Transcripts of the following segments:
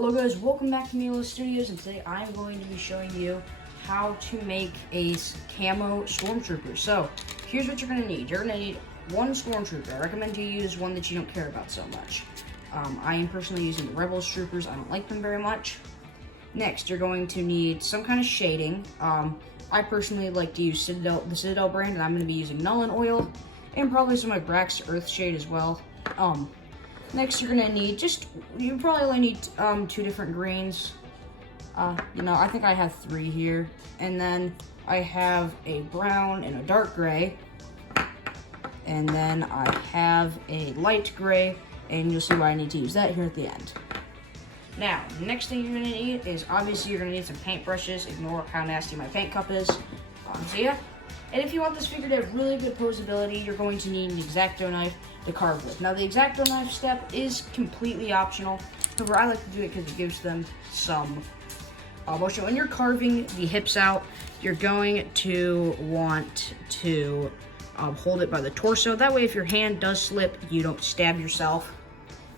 Hello guys, welcome back to Milo Studios, and today I'm going to be showing you how to make a camo stormtrooper. So, here's what you're going to need. You're going to need one stormtrooper. I recommend you use one that you don't care about so much. I am personally using the Rebels troopers. I don't like them very much. Next, you're going to need some kind of shading. I personally like to use the Citadel brand, and I'm going to be using Nuln Oil, and probably some of my Brax Earth Shade as well. Next, you're gonna need you probably only need 2 different greens. I think I have 3 here. And then I have a brown and a dark gray. And then I have a light gray, and you'll see why I need to use that here at the end. Now, the next thing you're gonna need is, obviously, you're gonna need some paintbrushes. Ignore how nasty my paint cup is. And if you want this figure to have really good posability, you're going to need an X-Acto knife to carve with. Now, the X-Acto knife step is completely optional. However, I like to do it because it gives them some motion. When you're carving the hips out, you're going to want to hold it by the torso. That way, if your hand does slip, you don't stab yourself.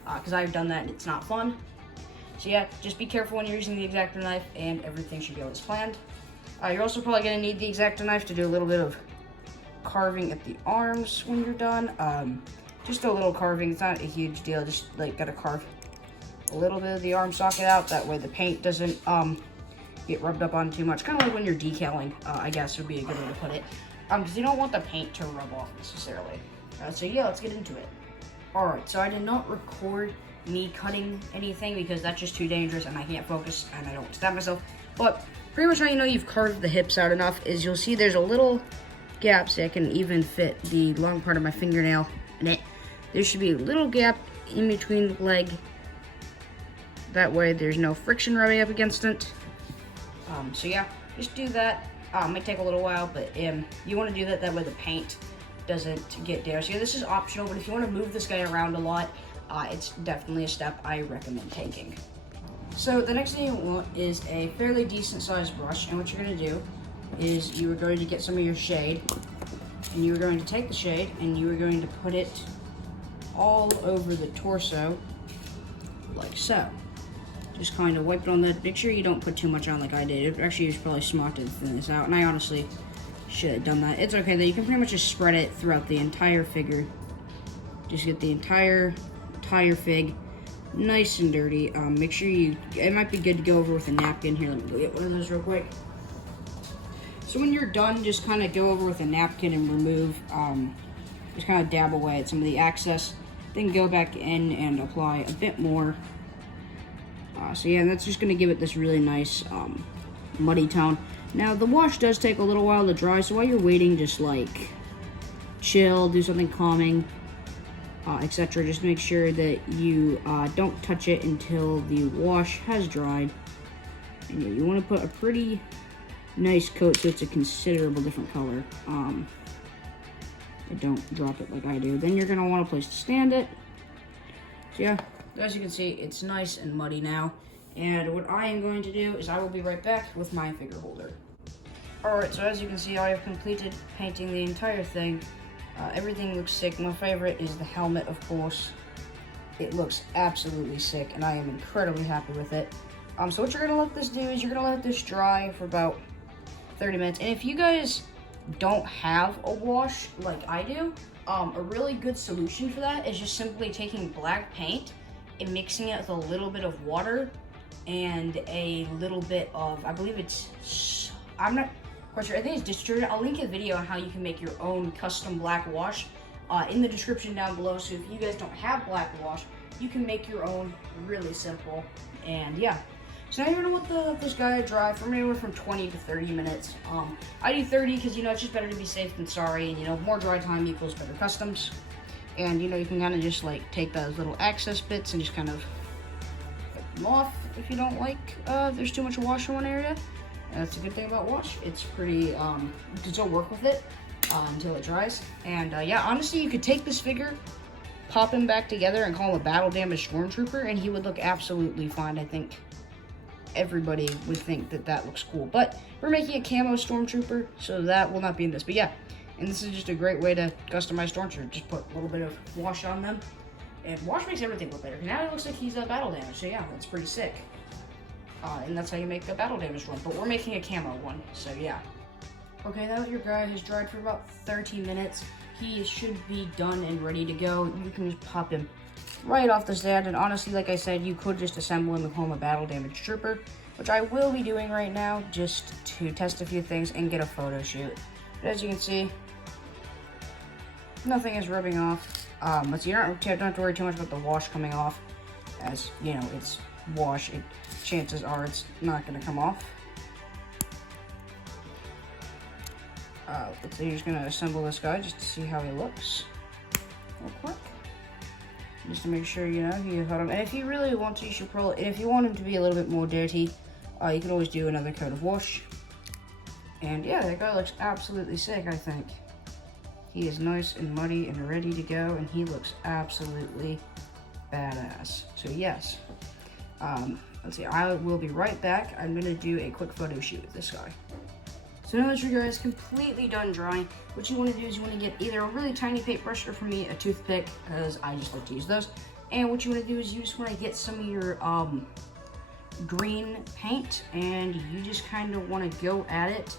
Because I've done that and it's not fun. So yeah, just be careful when you're using the X-Acto knife, and everything should go as planned. You're also probably going to need the X-Acto knife to do a little bit of carving at the arms when you're done. Just a little carving. It's not a huge deal. Just gotta carve a little bit of the arm socket out. That way the paint doesn't get rubbed up on too much. Kind of like when you're decaling, I guess would be a good way to put it. Because you don't want the paint to rub off necessarily. So yeah, let's get into it. Alright, so I did not record me cutting anything because that's just too dangerous and I can't focus and I don't want to stab myself. But pretty much how you know you've carved the hips out enough is you'll see there's a little gap, so I can even fit the long part of my fingernail in it. There should be a little gap in between the leg. That way there's no friction rubbing up against it. So yeah, just do that. It might take a little while, but you want to do that way the paint doesn't get damaged. So yeah, this is optional, but if you want to move this guy around a lot, it's definitely a step I recommend taking. So the next thing you want is a fairly decent sized brush, and what you're going to do is you are going to get some of your shade, and you are going to take the shade and you are going to put it all over the torso, like so. Just kind of wipe it on that. Make sure you don't put too much on like I did. Actually, it was probably smart to thin this out, and I honestly should have done that. It's okay though, you can pretty much just spread it throughout the entire figure. Just get the entire fig nice and dirty. Make sure it might be good to go over with a napkin. Here, let me go get one of those real quick. So when you're done, just kind of go over with a napkin and remove, just kind of dab away at some of the excess. Then go back in and apply a bit more. So yeah, that's just going to give it this really nice muddy tone. Now, the wash does take a little while to dry, so while you're waiting, just chill, do something calming, etc. Just make sure that you don't touch it until the wash has dried. And yeah, you want to put a pretty nice coat so it's a considerable different color. Don't drop it like I do. Then you're going to want a place to stand it. So yeah, as you can see, it's nice and muddy now. And what I am going to do is I will be right back with my figure holder. Alright, so as you can see, I have completed painting the entire thing. Everything looks sick. My favorite is the helmet, of course. It looks absolutely sick, and I am incredibly happy with it. So what you're going to let this do is you're going to let this dry for about 30 minutes. And if you guys don't have a wash like I do, a really good solution for that is just simply taking black paint and mixing it with a little bit of water and a little bit of, I believe it's, I'm not quite sure, I think it's distributed. I'll link a video on how you can make your own custom black wash in the description down below. So if you guys don't have black wash, you can make your own really simple. And yeah, so now you're gonna let this guy dry for anywhere from 20 to 30 minutes. I do 30 because it's just better to be safe than sorry, and more dry time equals better customs. And you can kind of just take those little excess bits and just kind of cut them off if you don't like there's too much wash in one area. And that's a good thing about wash. It's pretty, you can still work with it until it dries. And yeah, honestly, you could take this figure, pop him back together, and call him a battle damaged stormtrooper, and he would look absolutely fine. I think everybody would think that looks cool. But we're making a camo stormtrooper, so that will not be in this. But yeah, and this is just a great way to customize stormtroopers. Just put a little bit of wash on them, And wash makes everything look better. Now it looks like he's battle damage, so yeah, that's pretty sick. And that's how you make a battle damage one. But we're making a camo one, so yeah. Okay, now that your guy has dried for about 30 minutes, he should be done and ready to go. You can just pop him right off the stand. And honestly, like I said, you could just assemble him and call him a battle damage trooper, which I will be doing right now just to test a few things and get a photo shoot. But as you can see, nothing is rubbing off. But you don't have to worry too much about the wash coming off, as you know, it's wash. Chances are it's not going to come off. So you're just going to assemble this guy just to see how he looks real quick. Just to make sure, you know, you got him. And if you really want to, you should probably, and if you want him to be a little bit more dirty, you can always do another coat of wash. And yeah, that guy looks absolutely sick, I think. He is nice and muddy and ready to go, and he looks absolutely badass. So yes, let's see, I will be right back. I'm gonna do a quick photo shoot with this guy. So now that your guy is completely done drying, what you want to do is you want to get either a really tiny paintbrush or for me a toothpick, because I just like to use those. And what you want to do is you just want to get some of your green paint, and you just kind of want to go at it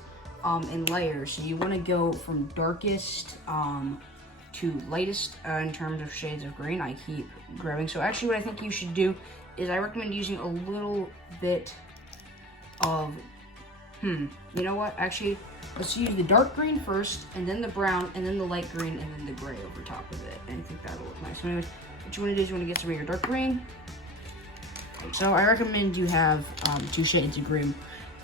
in layers. So you want to go from darkest to lightest in terms of shades of green. I keep grabbing. So actually what I think you should do is I recommend using a little bit of you know what? Actually, let's use the dark green first, and then the brown, and then the light green, and then the gray over top of it. And I think that'll look nice. So anyways, what you want to do is you want to get some of your dark green. So I recommend you have 2 shades of green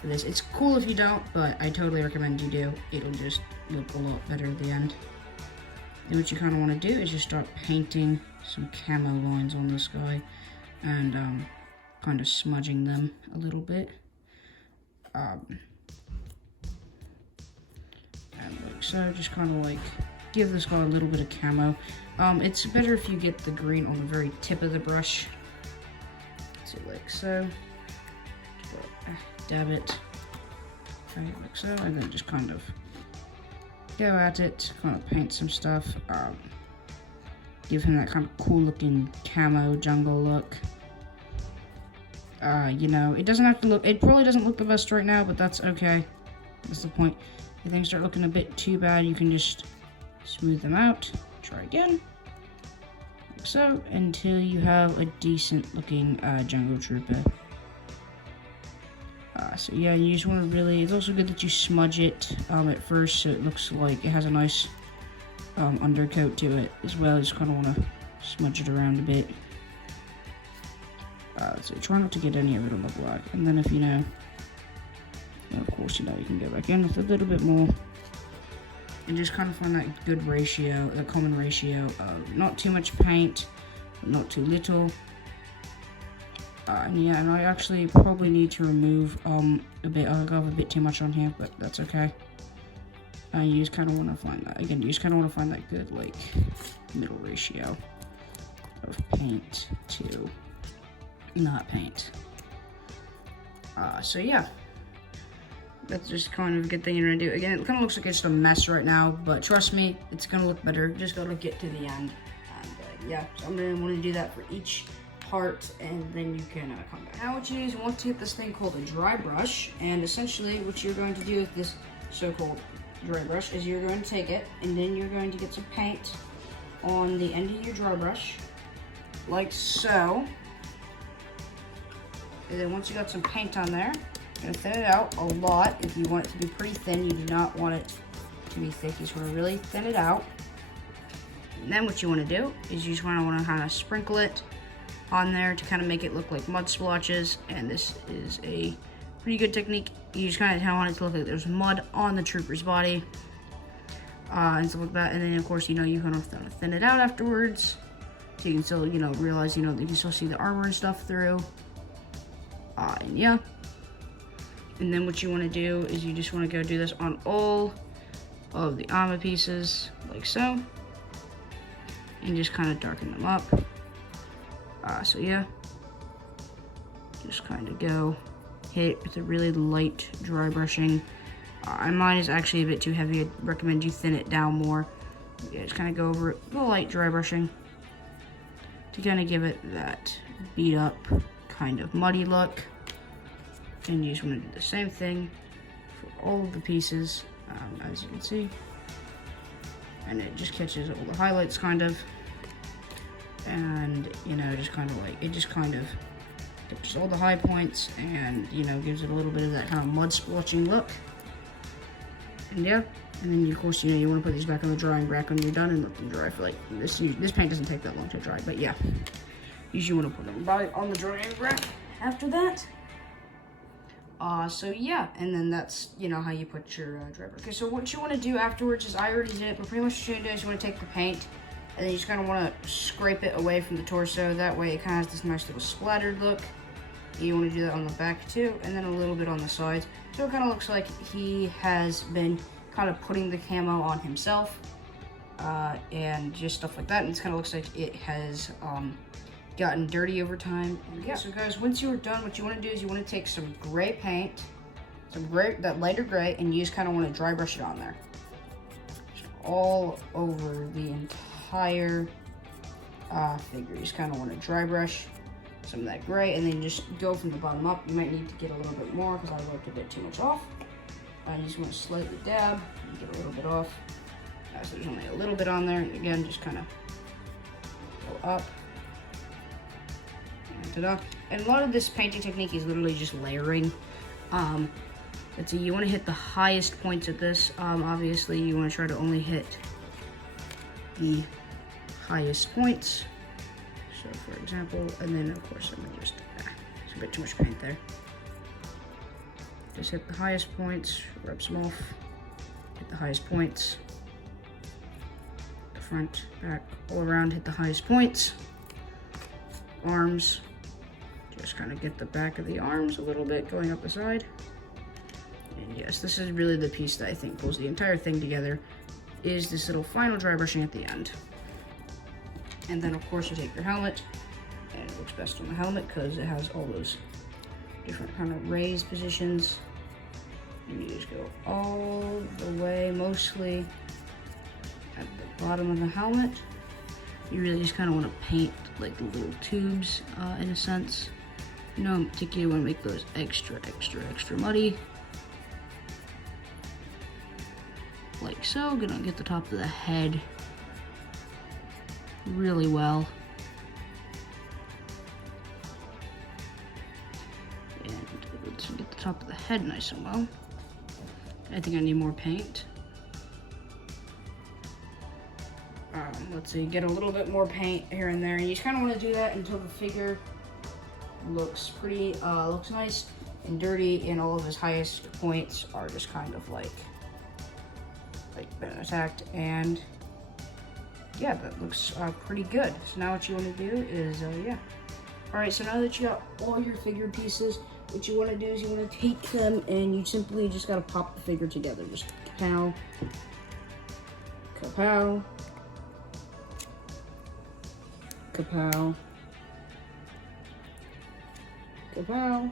for this. It's cool if you don't, but I totally recommend you do. It'll just look a lot better at the end. And what you kind of want to do is just start painting some camo lines on this guy, and kind of smudging them a little bit. And like so, just kind of like give this guy a little bit of camo. It's better if you get the green on the very tip of the brush. So like so, dab it, okay, like so, and then just kind of go at it, kind of paint some stuff. Give him that kind of cool looking camo jungle look. You know, it doesn't have to look, it probably doesn't look the best right now, but that's okay. That's the point. If things start looking a bit too bad, you can just smooth them out. Try again. Like so, until you have a decent looking jungle trooper. So yeah, you just want to really, it's also good that you smudge it at first, so it looks like it has a nice undercoat to it as well. Just kind of want to smudge it around a bit. So try not to get any of it on the black, and then if you know, of course, you know, you can go back in with a little bit more, and just kind of find that good ratio, that common ratio of not too much paint, but not too little. And yeah, and I actually probably need to remove a bit. I have a bit too much on here, but that's okay. You just kind of want to find that, again, you just kind of want to find that good, like, middle ratio of paint to not paint. So yeah, that's just kind of a good thing you're gonna do. Again, it kind of looks like it's just a mess right now, but trust me, it's gonna look better. Just gotta get to the end. And yeah, so I'm gonna want to do that for each part, and then you can come back. Now what you do is you want to get this thing called a dry brush, and essentially what you're going to do with this so-called dry brush is you're going to take it, and then you're going to get some paint on the end of your dry brush, like so. And then once you got some paint on there, you're gonna thin it out a lot. If you want it to be pretty thin, you do not want it to be thick. You just want to really thin it out. And then what you want to do is you just want to kind of sprinkle it on there to kind of make it look like mud splotches. And this is a pretty good technique. You just kind of want it to look like there's mud on the trooper's body and stuff like that. And then of course, you know, you kind of thin it out afterwards, so you can still, you know, realize, you know, you can still see the armor and stuff through. And yeah, and then what you want to do is you just want to go do this on all of the armor pieces, like so, and just kind of darken them up. So yeah, just kind of go hit with a really light dry brushing. Mine is actually a bit too heavy. I'd recommend you thin it down more. Yeah, just kind of go over it with a light dry brushing to kind of give it that beat up, kind of muddy look. And you just want to do the same thing for all of the pieces, as you can see. And it just catches all the highlights, kind of. And, you know, just kind of like, it just kind of captures all the high points and, you know, gives it a little bit of that kind of mud splotching look. And yeah, and then of course, you know, you want to put these back on the drying rack when you're done and let them dry for like, this paint doesn't take that long to dry, but yeah. Usually want to put them right on the drying rack after that. So yeah, and then that's, you know, how you put your dry brush. Okay, so what you want to do afterwards is, I already did it, but pretty much what you're going to do is you want to take the paint, and then you just kind of want to scrape it away from the torso. That way it kind of has this nice little splattered look. You want to do that on the back too, and then a little bit on the sides. So it kind of looks like he has been kind of putting the camo on himself, and just stuff like that. And it kind of looks like it has gotten dirty over time. And yeah, so guys, once you are done, what you want to do is you want to take some gray paint, that lighter gray, and you just kind of want to dry brush it on there. Just all over the entire figure. You just kind of want to dry brush some of that gray, and then just go from the bottom up. You might need to get a little bit more because I wiped a bit too much off. You just want to slightly dab and get a little bit off. So there's only a little bit on there. And again, just kind of go up. And ta-da. And a lot of this painting technique is literally just layering. Let's see, you want to hit the highest points at this. Obviously, you want to try to only hit the highest points. So, for example, and then of course, I'm gonna just it's a bit too much paint there. Just hit the highest points, rub some off, hit the highest points, the front, back, all around, hit the highest points. Arms, just kind of get the back of the arms a little bit going up the side. And yes, this is really the piece that I think pulls the entire thing together, is this little final dry brushing at the end. And then of course you take your helmet, and it looks best on the helmet because it has all those different kind of raised positions. And you just go all the way, mostly at the bottom of the helmet. You really just kind of want to paint like the little tubes in a sense. You know, in particular, you want to make those extra muddy. Like so. Gonna get the top of the head really well. And let's get the top of the head nice and well. I think I need more paint. Let's see, get a little bit more paint here and there. And you just kind of want to do that until the figure looks pretty, looks nice and dirty, and all of his highest points are just kind of like been attacked. And yeah, that looks pretty good. So now what you want to do is, yeah. Alright, so now that you got all your figure pieces, what you want to do is you want to take them and you simply just got to pop the figure together. Just kapow, kapow, kapow, kapow.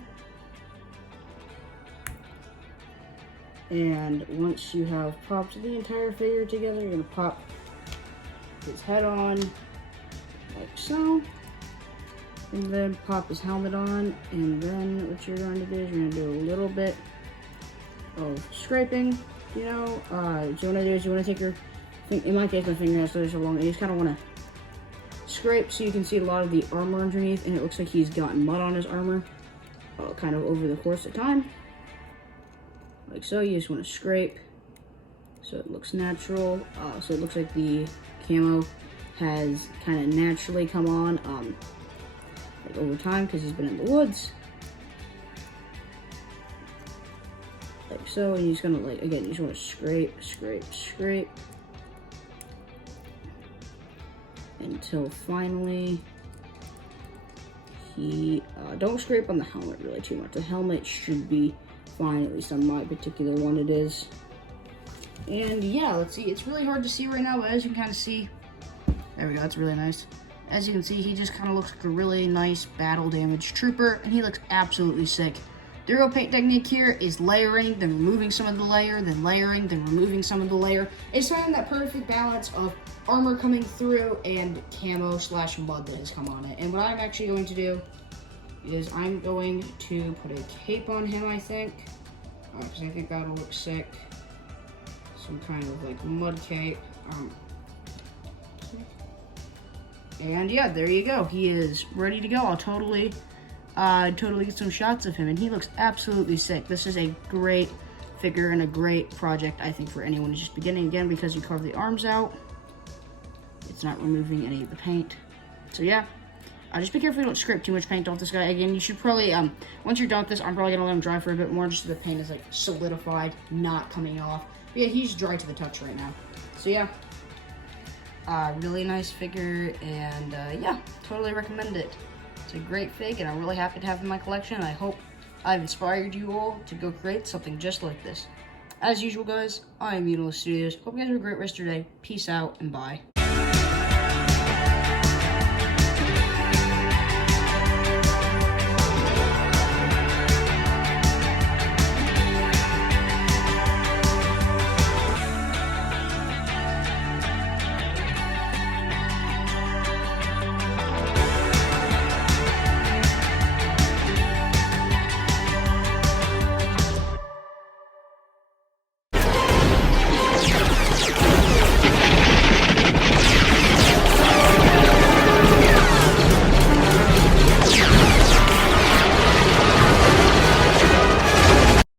And once you have popped the entire figure together, you're going to pop his head on like so, and then pop his helmet on, and then what you're going to do is you're going to do a little bit of scraping. You know, what you want to do is you want to take your, in my case my fingernails so so long, and you just kind of want to scrape so you can see a lot of the armor underneath, and it looks like he's gotten mud on his armor kind of over the course of time. Like so. You just want to scrape so it looks natural, so it looks like the camo has kind of naturally come on like over time because he's been in the woods. Like so, and you're just gonna, like, again, you just want to scrape, scrape, scrape until finally he, don't scrape on the helmet really too much. The helmet should be fine, at least on my particular one it is. And yeah, let's see, it's really hard to see right now, but as you can kind of see, there we go, that's really nice. As you can see, he just kind of looks like a really nice battle damaged trooper, and he looks absolutely sick. The real paint technique here is layering, then removing some of the layer, then layering, then removing some of the layer. It's finding that perfect balance of armor coming through and camo / mud that has come on it. And what I'm actually going to do is I'm going to put a cape on him, I think, because I think that'll look sick. Some kind of like mud cape. And yeah, there you go. He is ready to go. I'll totally get some shots of him, and he looks absolutely sick. This is a great figure and a great project, I think, for anyone who's just beginning. Again, because you carve the arms out, it's not removing any of the paint. So yeah, just be careful you don't scrape too much paint off this guy. Again, you should probably, once you're done with this, I'm probably gonna let him dry for a bit more, just so the paint is like solidified, not coming off. But yeah, he's dry to the touch right now. So yeah, really nice figure, and yeah, totally recommend it. It's a great fig, and I'm really happy to have it in my collection. I hope I've inspired you all to go create something just like this. As usual, guys, I am Universe Studios. Hope you guys have a great rest of your day. Peace out, and bye.